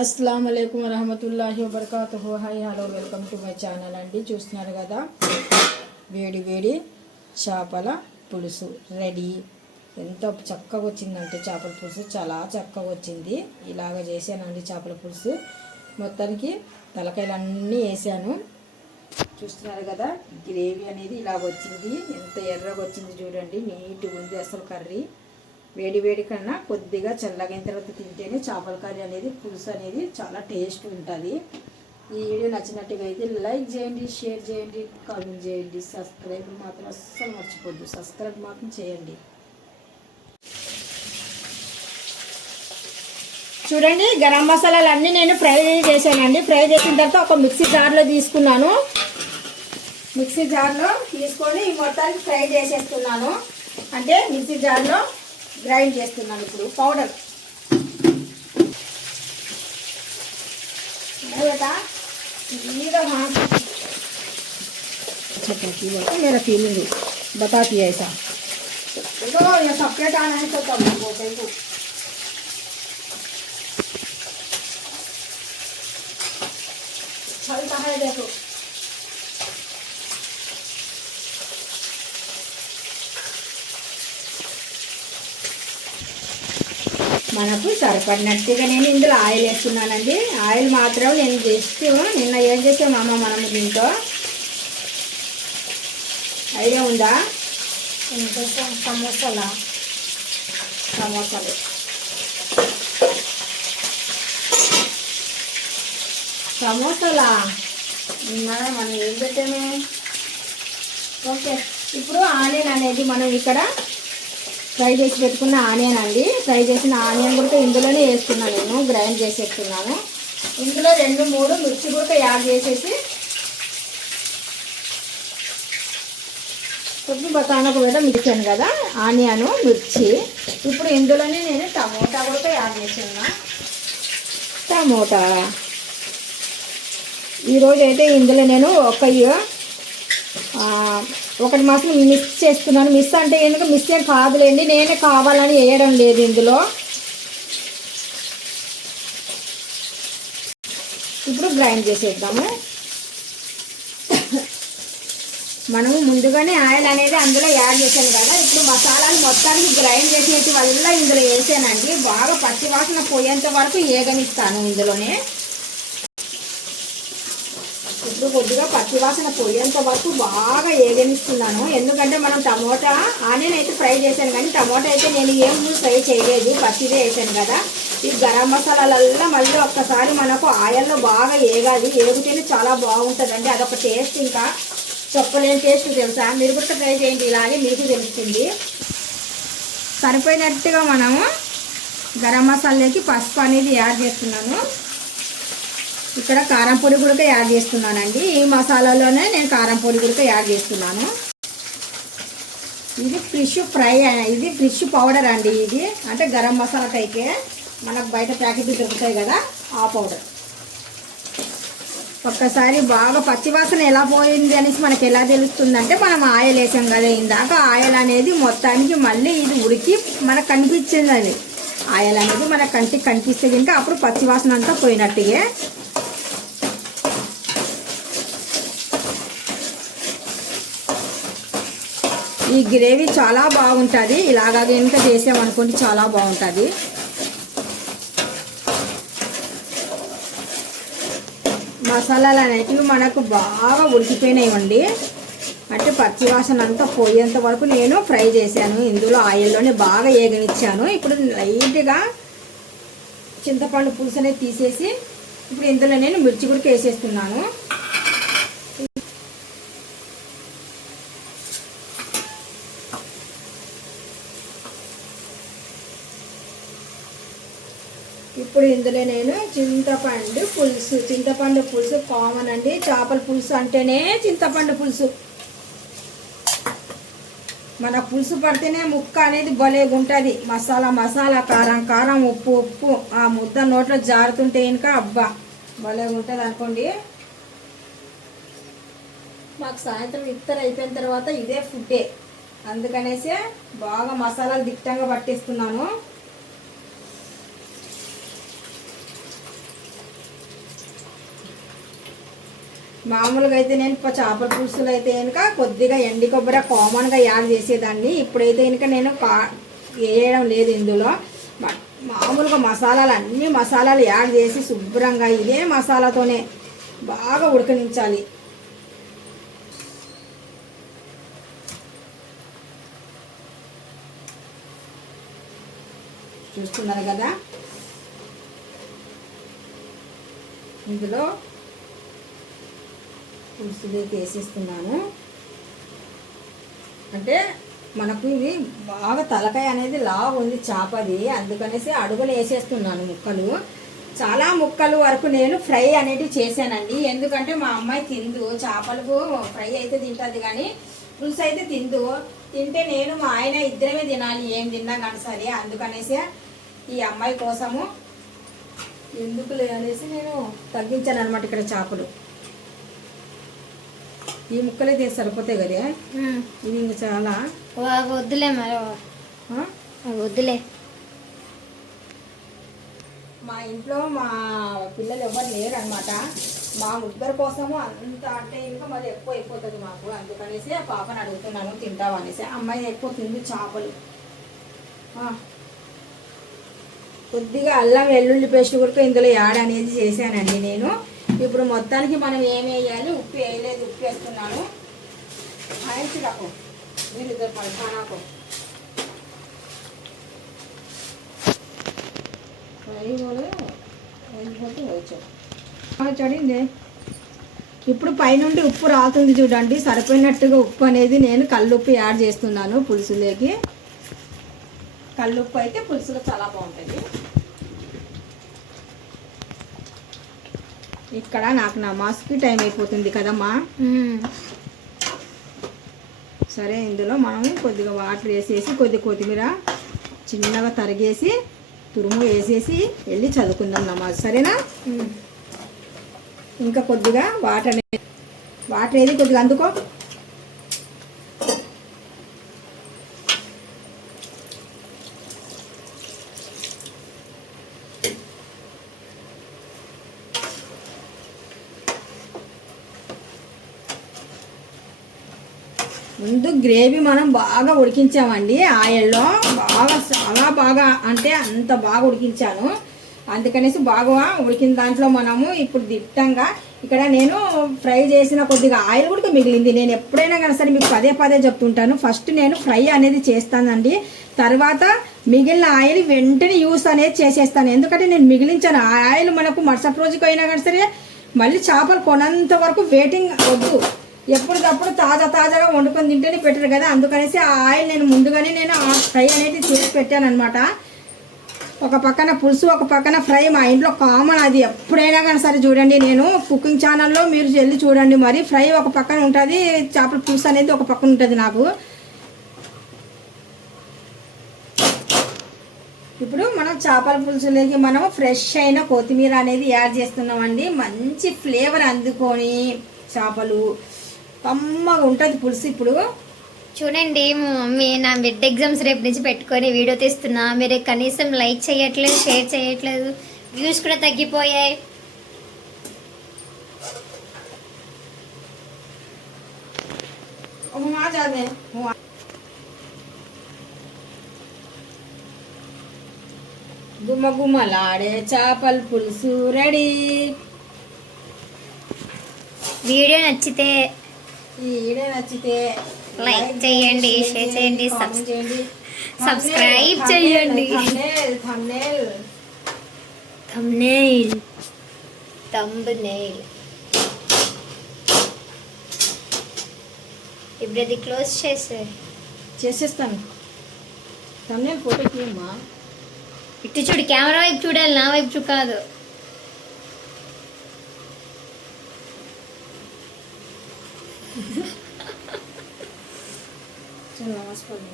అస్సలం అయికం వరహమతుల్లాహి వబర్కాతుహు. Hi hello welcome to my channel అండి. చూస్తున్నారు కదా వేడి వేడి చేపల పులుసు రెడీ. ఎంత చక్కగా వచ్చిందంటే చేపల పులుసు చాలా చక్కగా వచ్చింది. ఇలాగ చేశానండి చేపల పులుసు. మొత్తానికి తలకాయలన్నీ వేసాను. చూస్తున్నారు కదా గ్రేవీ అనేది ఇలాగ వచ్చింది. ఎంత ఎర్రగా వచ్చింది చూడండి నీట్గా ఉంది అసలు కర్రీ. వేడి వేడి కన్నా కొద్దిగా చల్లగైన తర్వాత తింటేనే చేపల కర్రీ అనేది పులుసు అనేది చాలా టేస్ట్ ఉంటుంది. ఈ వీడియో నచ్చినట్టుగా అయితే లైక్ చేయండి షేర్ చేయండి కామెంట్ చేయండి. సబ్స్క్రైబ్ మాత్రం అస్సలు మర్చిపోద్దు. సబ్స్క్రైబ్ మాత్రం చేయండి. చూడండి గరం మసాలాలు అన్నీ నేను ఫ్రై చేశానండి. ఫ్రై చేసిన తర్వాత ఒక మిక్సీ జార్లో తీసుకున్నాను. మిక్సీ జార్లో తీసుకొని ఈ మొత్తానికి ఫ్రై చేసేస్తున్నాను. అంటే మిక్సీ జార్లో గ్రైండ్ చేస్తున్నాను ఇప్పుడు పౌడర్ बेटा सीधा वहाँ अच्छा कहती है तो मेरा फीलिंग बताती है ऐसा देखो ये सेपरेट आना है तो तब वो देखो चलता है देखो మనకు సరిపడినట్టుగా నేను ఇందులో ఆయిల్ వేస్తున్నానండి. ఆయిల్ మాత్రం నేను జస్ట్ నిన్న ఏం చేసాం అమ్మ మనం దీంతో? ఐడియా ఉందా? సమోసాలా? సమోసాలు. సమోసాలా? మనం ఏం పెట్టాము? ఓకే. ఇప్పుడు ఆనియన్ అనేది మనం ఇక్కడ ఫ్రై చేసి పెట్టుకున్న ఆనియన్ అండి. ఫ్రై చేసిన ఆనియన్ కూడా ఇందులోనే వేస్తున్నాను నేను. గ్రైండ్ చేసేస్తున్నాను. ఇందులో రెండు మూడు మిర్చి కూడా యాడ్ చేసేసి కొద్ది బతానకు కూడా మిర్చాను కదా ఆనియన్ మిర్చి. ఇప్పుడు ఇందులోనే నేను టమోటా కూడా యాడ్ చేస్తున్నా. టమోటా? ఈరోజు అయితే ఇందులో నేను ఒక ఒకటి మాత్రం మిస్ చేస్తున్నాను. మిస్ అంటే ఎందుకు? మిస్ ఏం కాదులేండి. నేనే కావాలని వేయడం లేదు ఇందులో. ఇప్పుడు గ్రైండ్ చేసేద్దాము. మనము ముందుగానే ఆయిల్ అనేది అందులో యాడ్ చేసాను కదా. ఇప్పుడు మసాలాలు మొత్తానికి గ్రైండ్ చేసేటి వల్ల ఇందులో వేసానండి. బాగా పచ్చి వాసన పోయేంత వరకు ఏగమిస్తాను ఇందులోనే. కొద్ది కొద్దిగా పచ్చి వాసన పోయేంత వరకు బాగా ఏగనిస్తున్నాను. ఎందుకంటే మనం టమోటా ఆనియన్ అయితే ఫ్రై చేశాను కానీ టమోటా అయితే నేను ఏం ఫ్రై చేయలేదు. పచ్చిదే వేసాను కదా. ఈ గరం మసాలాలల్లో మళ్ళీ ఒక్కసారి మనకు ఆయిల్లో బాగా ఏగాలి. ఏగితేనే చాలా బాగుంటుందండి. అదొక టేస్ట్ ఇంకా చెప్పలేని టేస్ట్ తెలుసా? మీరు కూడా ట్రై చేయండి. ఇలాగే మీకు తెలుస్తుంది. సరిపోయినట్టుగా మనము గరం మసాలాకి పసుపు అనేది యాడ్ చేస్తున్నాను. ఇక్కడ కారం పొడి కూడా యాడ్ చేస్తున్నానండి. ఈ మసాలాలోనే నేను కారం పొడి కూడా యాడ్ చేస్తున్నాను. ఇది ఫిష్ ఫ్రై ఇది ఫిష్ పౌడర్ అండి ఇది. అంటే గరం మసాలాకైతే మనకు బయట ప్యాకెట్ దొరుకుతాయి కదా ఆ పౌడర్. ఒక్కసారి బాగా పచ్చివాసన ఎలా పోయింది అనేసి మనకి ఎలా తెలుస్తుందంటే మనం ఆయిల్ వేసాం కదా ఇందాక. ఆయిల్ అనేది మొత్తానికి మళ్ళీ ఇది ఉడికి మనకు కనిపించింది అది. ఆయిల్ అనేది మన కంటికి కనిపిస్తే కనుక అప్పుడు పచ్చివాసన అంతా పోయినట్టుగా ఈ గ్రేవీ చాలా బాగుంటుంది. ఇలాగా కనుక చేసామనుకోండి చాలా బాగుంటుంది. మసాలాలు అనేటివి మనకు బాగా ఉడికిపోయినాయండి. అంటే పచ్చివాసన అంతా పోయేంత వరకు నేను ఫ్రై చేశాను. ఇందులో ఆయిల్లోనే బాగా ఏగనిచ్చాను. ఇప్పుడు లైట్గా చింతపండు పులుసు అనేది తీసేసి ఇప్పుడు ఇందులో నేను మిర్చి కూడా వేసేస్తున్నాను. ఇప్పుడు ఇందులో నేను చింతపండు పులుసు. చింతపండు పులుసు కామన్ అండి. చేపల పులుసు అంటేనే చింతపండు పులుసు. మన పులుసు పడితేనే ముక్క అనేది భలేగుంటుంది మసాలా మసాలా కారం కారం ఉప్పు ఉప్పు. ఆ ముద్ద నోట్లో జారుతుంటే ఇంకా అబ్బా భలేగా ఉంటుంది అనుకోండి. మాకు సాయంత్రం ఇత్తరు అయిపోయిన తర్వాత ఇదే ఫుడ్డే. అందుకనేసి బాగా మసాలాలు దిట్టంగా పట్టిస్తున్నాను. మామూలుగా అయితే నేను చేపల పులుసులు అయితే కనుక కొద్దిగా ఎండి కొబ్బరి కామన్గా యాడ్ చేసేదాన్ని. ఇప్పుడైతే కనుక నేను కా వేయడం లేదు ఇందులో. మామూలుగా మసాలాలు అన్ని మసాలాలు యాడ్ చేసి శుభ్రంగా ఇదే మసాలాతోనే బాగా ఉడకనించాలి. చూస్తున్నారు కదా? ఇందులో పులుసులోకి వేసేస్తున్నాను. అంటే మనకు ఇది బాగా తలకాయ అనేది లావు ఉంది చేపది. అందుకనేసి అడుగులు వేసేస్తున్నాను ముక్కలు. చాలా ముక్కలు వరకు నేను ఫ్రై అనేది చేశానండి. ఎందుకంటే మా అమ్మాయి తిందు. చేపలకు ఫ్రై అయితే తింటుంది కానీ పులుసు అయితే తిందు. తింటే నేను మా ఆయన ఇద్దరమే తినాలి. ఏం తిన్నా కానీ సరే. అందుకనేసి ఈ అమ్మాయి కోసము ఎందుకు అనేసి నేను తగ్గించాను అనమాట ఇక్కడ చేపలు. ఈ ముక్కలైతే సరిపోతాయి కదా. ఇది ఇంకా చాలా. వద్దులే మరి. వద్దులే. మా ఇంట్లో మా పిల్లలు ఎవరు లేరు అనమాట మా ముగ్గురు కోసము అంత అంటే ఇంకా మరి ఎక్కువ అయిపోతుంది మాకు. అందుకనేసి ఆ పాపని అడుగుతున్నాను తింటావా అనేసి. అమ్మాయి ఎక్కువ తింది చేపలు. కొద్దిగా అల్లం వెల్లుల్లి పేస్ట్ కూడా ఇందులో యాడ్ అనేది చేశానండి నేను. ఇప్పుడు మొత్తానికి మనం ఏం వేయాలి? ఉప్పు వేయలేదు ఉప్పు వేస్తున్నాను. ఆయనకి రాకు. మీరు ఇద్దరు పడతానాకు చడింది ఇప్పుడు పైనుండి ఉప్పు రాతుంది చూడండి. సరిపోయినట్టుగా ఉప్పు అనేది నేను కల్లుప్పు యాడ్ చేస్తున్నాను పులుసులోకి. కల్లుప్పు అయితే పులుసులో చాలా బాగుంటుంది. ఇక్కడ నాకు నమాజ్కి టైం అయిపోతుంది కదమ్మా. సరే ఇందులో మనం కొద్దిగా వాటర్ వేసేసి కొద్ది కొత్తిమీర చిన్నగా తరిగేసి తురుము వేసేసి వెళ్ళి చదువుకుందాం నమాజ్ సరేనా? ఇంకా కొద్దిగా వాటర్ వాటర్ ఏది కొద్దిగా అందుకో? ముందు గ్రేవీ మనం బాగా ఉడికించామండి. ఆయిల్లో బాగా చాలా బాగా అంటే అంత బాగా ఉడికించాను. అందుకనేసి బాగా ఉడికిన దాంట్లో మనము ఇప్పుడు దిట్టంగా ఇక్కడ నేను ఫ్రై చేసిన కొద్దిగా ఆయిల్ కూడా మిగిలింది. నేను ఎప్పుడైనా కానీ సరే మీకు పదే పదే చెప్తుంటాను. ఫస్ట్ నేను ఫ్రై అనేది చేస్తానండి. తర్వాత మిగిలిన ఆయిల్ వెంటనే యూస్ అనేది చేసేస్తాను. ఎందుకంటే నేను మిగిలించాను. ఆ ఆయిల్ మనకు మరుసటి రోజుకి అయినా కానీ సరే మళ్ళీ చేపలు కొనంత వరకు వెయిటింగ్ వద్దు. ఎప్పటికప్పుడు తాజా తాజాగా వండుకొని తింటేనే పెట్టరు కదా. అందుకనేసి ఆ ఆయిల్ నేను ముందుగానే నేను ఆ ఫ్రై అనేది చేసి పెట్టాను అనమాట ఒక పక్కన పులుసు ఒక పక్కన ఫ్రై మా ఇంట్లో కామన్ అది. ఎప్పుడైనా కానీ సరే చూడండి నేను కుకింగ్ ఛానల్లో మీరు వెళ్ళి చూడండి మరి. ఫ్రై ఒక పక్కన ఉంటుంది చేపల పులుసు అనేది ఒక పక్కన ఉంటుంది నాకు. ఇప్పుడు మనం చేపల పులుసులోకి మనం ఫ్రెష్ అయిన కొత్తిమీర అనేది యాడ్ చేస్తున్నామండి. మంచి ఫ్లేవర్ అందుకొని చేపలు. కమ్మగా ఉంటుంది పులుసు ఇప్పుడు. చూడండి మమ్మీ నా బిడ్డ ఎగ్జామ్స్ రేపు నుంచి పెట్టుకొని వీడియో తీస్తున్నా. మీరు కనీసం లైక్ చేయట్లేదు షేర్ చేయట్లేదు. వ్యూస్ కూడా తగ్గిపోయాయి. గుమ్మ గుమ్మలాడే చేపల పులుసు రెడీ. వీడియో నచ్చితే చేయండి షేర్ సబ్స్క్రైబ్ చేయండి థంబ్నెయిల్ థంబ్నెయిల్ ఇప్పుడు అది క్లోజ్ చేసే. చేసేస్తాను. థంబ్నెయిల్ ఫోటో తీయమ్మా ఇట్టు చూడు కెమెరా వైపు చూడాలి నా వైపు చూ కాదు. చాలా నమస్కారం